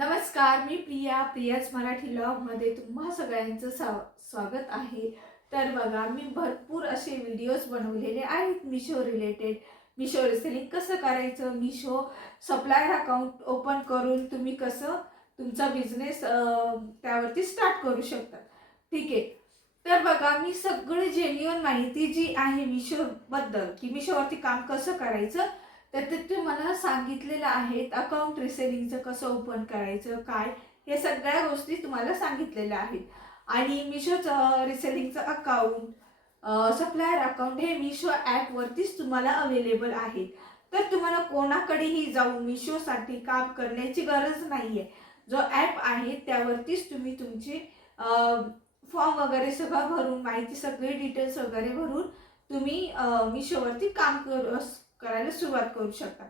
नमस्कार मी प्रिया प्रियाच मराठी ब्लॉगमध्ये तुम्हा सगळ्यांचं स्वा स्वागत आहे. तर बघा मी भरपूर असे व्हिडिओज बनवलेले आहेत मिशो रिलेटेड मिशो रिसेलिंग कसं करायचं? मिशो सप्लायर अकाउंट ओपन करून तुम्ही कसं तुमचा बिझनेस त्यावरती स्टार्ट करू शकता. ठीक आहे? तर बघा मी सगळी जेन्युअन माहिती जी आहे मिशोबद्दल की मिशोवरती काम कसं करायचं तर ते मला सांगितलेलं आहेत अकाउंट रिसेलिंगचं कसं ओपन करायचं काय हे सगळ्या गोष्टी तुम्हाला सांगितलेल्या आहेत. आणि मिशोचं रिसेलिंगचं अकाउंट सप्लायर अकाउंट हे मिशो ॲपवरतीच तुम्हाला अवेलेबल आहेत तर तुम्हाला कोणाकडेही जाऊन मिशोसाठी काम करण्याची गरज नाही आहे जो ॲप आहे त्यावरतीच तुम्ही तुमचे फॉर्म वगैरे सगळं भरून माहिती सगळे डिटेल्स वगैरे भरून तुम्ही मिशोवरती काम कर करायला सुरुवात करू शकता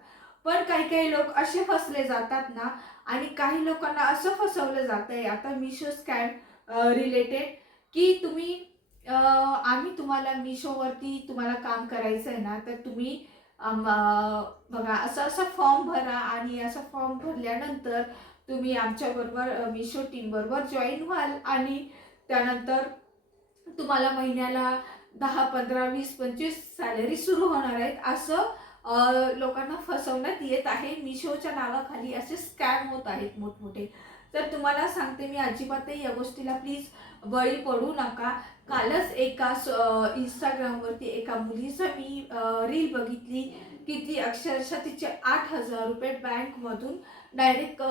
पण काही काही लोक असे फसले जातात ना आणि काही लोकांना असं फसवलं जातं आहे आता मिशो स्कॅम रिलेटेड की तुम्ही आम्ही तुम्हाला मिशोवरती तुम्हाला काम करायचं आहे ना तर तुम्ही बघा असं असं फॉर्म भरा आणि असं फॉर्म भरल्यानंतर तुम्ही आमच्याबरोबर मिशो टीमबरोबर जॉईन व्हाल आणि त्यानंतर तुम्हाला महिन्याला दहा पंधरा वीस पंचवीस सॅलरी सुरू होणार आहेत असं लोकांना फसवण्यात येत आहे. मिशोच्या नावाखाली असे स्कॅम होत आहेत मोठमोठे. तर तुम्हाला सांगते मी अजिबातही या गोष्टीला. प्लीज बळी पडू नका. कालच एका इंस्टाग्रामवरती एका मुलीचं मी रील बघितली की ती अक्षरशः तिचे आठ हजार रुपये बँकमधून डायरेक्ट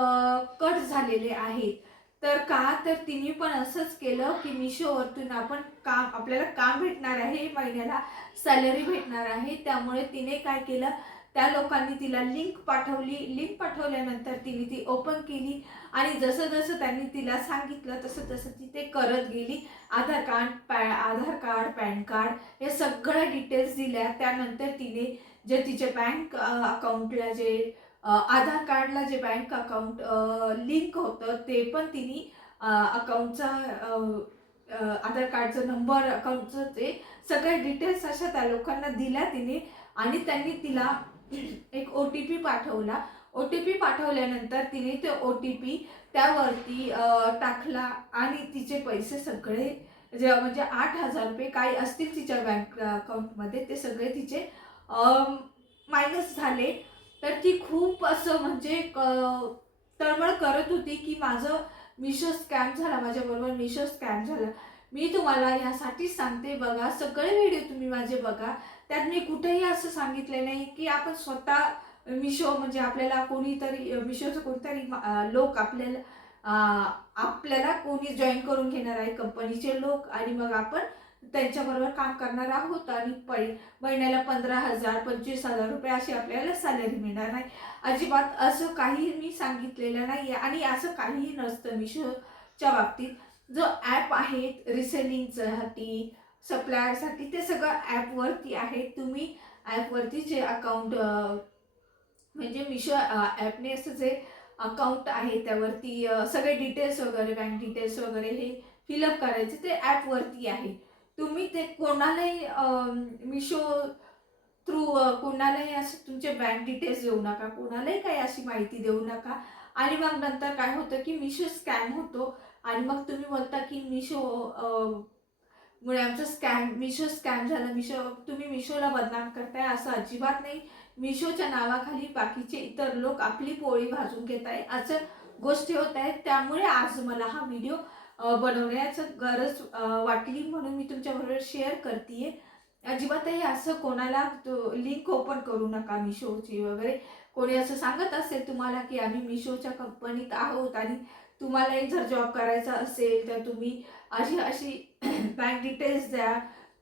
कट झालेले आहेत. तर का? तर तिने पण असंच केलं की मिशोवरतून आपण काम आपल्याला काम भेटणार आहे महिन्याला सॅलरी भेटणार आहे. त्यामुळे तिने काय केलं? त्या लोकांनी तिला लिंक पाठवली. लिंक पाठवल्यानंतर तिने ती ओपन केली आणि जसं जसं त्यांनी तिला सांगितलं तसं तसं ती ते करत गेली. आधार कार्ड पॅ आधार कार्ड पॅन कार्ड हे सगळ्या डिटेल्स दिल्या. त्यानंतर तिने जे तिचे बँक अकाउंटला जे आधार कार्डला जे बँक अकाउंट लिंक होतं ते पण तिने अकाउंटचा आधार कार्डचा नंबर अकाउंटचं ते सगळ्या डिटेल्स अशा त्या लोकांना दिल्या तिने आणि त्यांनी तिला एक ओ टी पी पाठवला. ओ टी पी पाठवल्यानंतर तिने ते ओ टी पी त्यावरती टाकला आणि तिचे पैसे सगळे जे म्हणजे आठ हजार रुपये काही असतील तिच्या बँक अकाउंटमध्ये ते सगळे तिचे मायनस झाले. तर ती खूप असं म्हणजे क- तळमळ करत होती की माझं मिशो स्कॅम झाला माझ्याबरोबर मिशो स्कॅम झाला. मी तुम्हाला यासाठी सांगते बघा सगळे व्हिडिओ तुम्ही माझे बघा. त्यात मी कुठेही असं सांगितले नाही की आपण स्वतः मिशो म्हणजे आपल्याला कोणीतरी मिशोचं कोणीतरी लोक आपल्याला आपल्याला कोणी जॉईन करून घेणार आहे कंपनीचे लोक. आणि मग आपण त्यांच्याबरोबर काम करणार आहोत आणि पै महिन्याला पंधरा हजार पंचवीस हजार रुपये अशी आपल्याला सॅलरी मिळणार नाही. अजिबात असं काही मी सांगितलेलं नाही आहे आणि असं काहीही नसतं मिशोच्या बाबतीत. जो ॲप आहे रिसेलिंगसाठी सप्लायरसाठी ते सगळं ॲपवरती आहे. तुम्ही ॲपवरती जे अकाउंट म्हणजे मिशो ॲपने असं जे अकाउंट आहे त्यावरती सगळे डिटेल्स वगैरे बँक डिटेल्स वगैरे हे फिलअप करायचे ते ॲपवरती आहे. तुम्ही ते कोणालाही मिशो थ्रू कोणालाही असं तुमचे बँक डिटेल्स देऊ नका कोणालाही काही अशी माहिती देऊ नका. आणि मग नंतर काय होतं की मिशो स्कॅम होतो. आणि मग तुम्ही बोलता की मिशो मुळे आमचं स्कॅम मिशो स्कॅम झालं. मिशो तुम्ही मिशोला बदनाम करताय असं अजिबात नाही. मिशोच्या नावाखाली बाकीचे इतर लोक आपली पोळी भाजून घेत आहे असं गोष्टी होत आहेत. त्यामुळे आज मला हा व्हिडिओ बनवण्याचं गरज वाटली म्हणून मी तुमच्याबरोबर शेअर करते अजिबातही असं कोणाला लिंक ओपन करू नका मिशोची वगैरे. कोणी असं सांगत असेल तुम्हाला की आम्ही मिशोच्या कंपनीत आहोत आणि तुम्हालाही जर जॉब करायचा असेल तर तुम्ही अशी अशी बँक डिटेल्स द्या.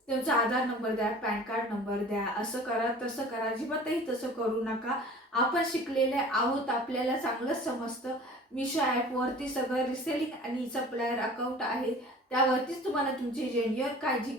तुमचा आधार नंबर द्या पॅन कार्ड नंबर द्या. असं करा तसं करा. अजिबातही तसं करू नका. आपण शिकलेले आहोत आपल्याला चांगलंच समजतं. मिशो ॲपवरती सगळं रिसेलिंग आणि सप्लायर अकाउंट आहे. त्यावरतीच तुम्हाला तुमची जेन्युअर काय जी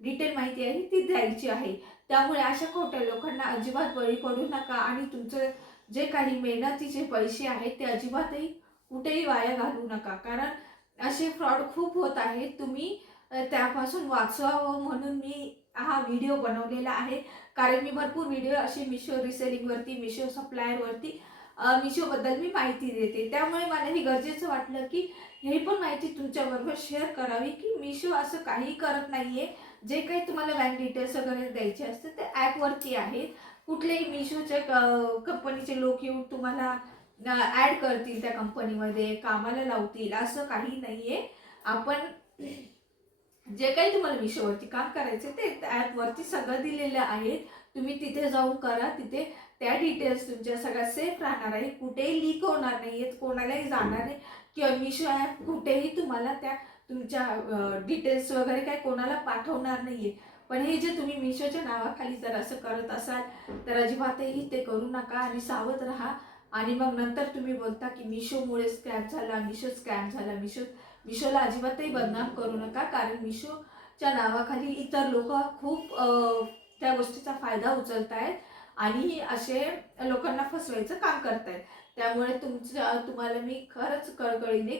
डिटेल माहिती आहे ती द्यायची आहे. त्यामुळे अशा खोट्या लोकांना अजिबात बळी पडू नका आणि तुमचं जे काही मेहनतीचे पैसे आहेत ते अजिबातही कुठेही वाया घालू नका. कारण असे फ्रॉड खूप होत आहेत. तुम्ही त्यापासून वाचवावं म्हणून मी हा व्हिडिओ बनवलेला आहे. कारण मी भरपूर व्हिडिओ असे मिशो रिसेलिंगवरती मिशो सप्लायरवरती मिशोबद्दल मी माहिती देते. त्यामुळे मला हे गरजेचं वाटलं की हे पण माहिती तुमच्याबरोबर शेअर करावी की मिशो असं काही करत नाही आहे जे काही तुम्हाला बँक डिटेल्स वगैरे द्यायचे असते ते ॲपवरती आहेत. कुठलेही मिशोच्या कंपनीचे लोक येऊन तुम्हाला ॲड करतील त्या कंपनीमध्ये कामाला लावतील असं काही नाही आहे आपण जे काही तुम्हाला मिशोवरती काम करायचं ते ॲपवरती सगळं दिलेलं आहे. तुम्ही तिथे जाऊन करा तिथे त्या डिटेल्स तुमच्या सगळ्या सेफ राहणार आहे. कुठेही लीक होणार नाही आहेत कोणालाही जाणार नाही. किंवा मिशो ॲप कुठेही तुम्हाला त्या तुमच्या डिटेल्स वगैरे काय कोणाला पाठवणार नाहीये. पण हे जे तुम्ही मिशोच्या नावाखाली जर असं करत असाल तर अजिबातही ते करू नका आणि सावध राहा. आणि मग नंतर तुम्ही बोलता की मिशोमुळे स्कॅम झाला मिशो स्कॅम झाला मिशो मिशोला अजिबातही बदनाम करू नका. कारण मिशोच्या नावाखाली इतर लोक खूप त्या गोष्टीचा फायदा उचलत आहेत आणि असे लोकांना फसवायचं काम करतायत. त्यामुळे तुमच्या तुम्हाला मी खरंच कळकळीने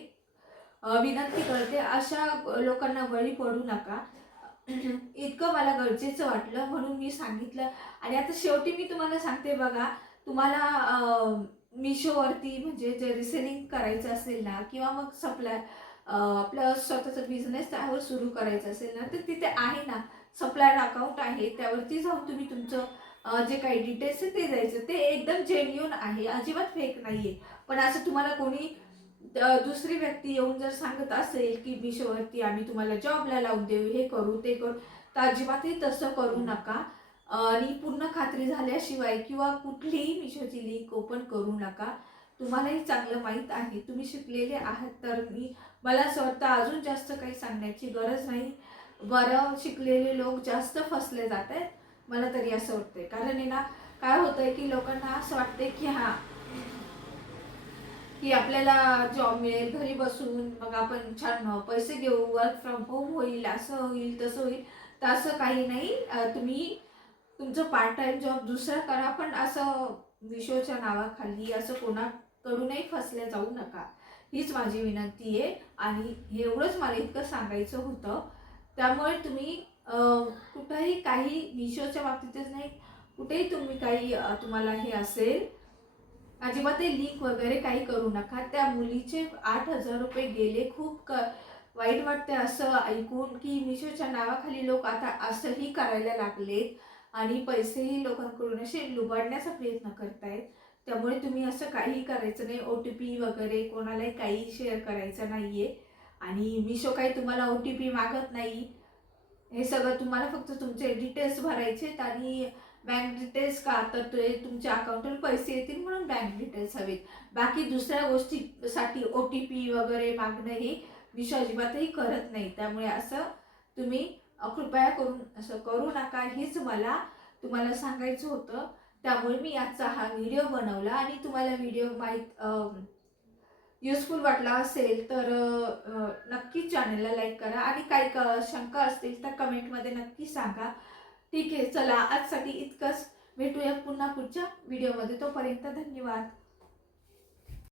विनंती करते अशा लोकांना बळी पडू नका. इतकं मला गरजेचं वाटलं म्हणून मी सांगितलं. आणि आता शेवटी मी तुम्हाला सांगते बघा तुम्हाला मिशोवरती म्हणजे जे रिसेलिंग करायचं असेल ना किंवा मग सप्लाय आपलं स्वतःचा बिझनेस त्यावर सुरू करायचं असेल ना तर तिथे आहे ना सप्लायर अकाउंट आहे. त्यावरती जाऊन तुम्ही तुमचं जे काही डिटेल्स आहे ते द्यायचे. ते एकदम जेन्युन आहे. अजिबात फेक नाही आहे पण असं तुम्हाला कोणी दुसरी व्यक्ती येऊन जर सांगत असेल की मिशोवरती आम्ही तुम्हाला जॉबला लावून देऊ हे करू ते करू तर अजिबातही तसं करू नका. आणि पूर्ण खात्री झाल्याशिवाय किंवा कुठलीही मिशोची लिंक ओपन करू नका. तुम्हालाही चांगलं माहीत आहे. तुम्ही शिकलेले आहात तर मी मला असं वाटतं अजून जास्त काही सांगण्याची गरज नाही. बरं शिकलेले लोक जास्त फसले जात आहेत मला तरी असं वाटतंय. कारण आहे ना काय होतंय की लोकांना असं वाटतंय की हा की आपल्याला जॉब मिळेल घरी बसून मग आपण छान पैसे घेऊ वर्क फ्रॉम होम होईल असं होईल तसं होईल. तर असं काही नाही. तुम्ही तुमचं पार्ट टाइम जॉब दुसरा करा पण असं विशोच्या नावाखाली असं कोणाकडूनही फसल्या जाऊ नका. हीच माझी विनंती आहे. आणि एवढंच मला इतकं सांगायचं होतं. त्यामुळे तुम्ही कुठंही काही मिशोच्या बाबतीतच नाही. कुठेही तुम्ही काही तुम्हाला हे असेल अजिबात ते लीक वगैरे काही करू नका. त्या मुलीचे आठ हजार रुपये गेले. खूप क वाईट वाटते असं ऐकून की मिशोच्या नावाखाली लोक आता असंही करायला लागलेत आणि पैसेही लोकांकडून असे लुबाडण्याचा प्रयत्न करतायत. त्यामुळे तुम्ही असं काही करायचं नाही. ओ टी पी वगैरे कोणालाही काही शेअर करायचं नाही आहे आणि मिशो काही तुम्हाला ओ टी पी मागत नाही. हे सगळं तुम्हाला फक्त तुमचे डिटेल्स भरायचे आहेत आणि बँक डिटेल्स का? तर ते तुमच्या अकाउंटवर पैसे येतील म्हणून बँक डिटेल्स हवेत. बाकी दुसऱ्या गोष्टीसाठी ओ टी पी वगैरे मागणं हे मिशो अजिबातही करत नाही. त्यामुळे असं तुम्ही कृपया करून असं करू नका. हेच मला तुम्हाला सांगायचं होतं. त्यामुळे मी आजचा हा व्हिडिओ बनवला आणि तुम्हाला व्हिडिओ माहीत युजफुल वाटला असेल तर नक्की चॅनलला लाईक करा. आणि काही क शंका असतील तर कमेंटमध्ये नक्की सांगा. ठीक आहे चला आजसाठी इतकंच. भेटूया पुन्हा पुढच्या व्हिडिओमध्ये तोपर्यंत धन्यवाद.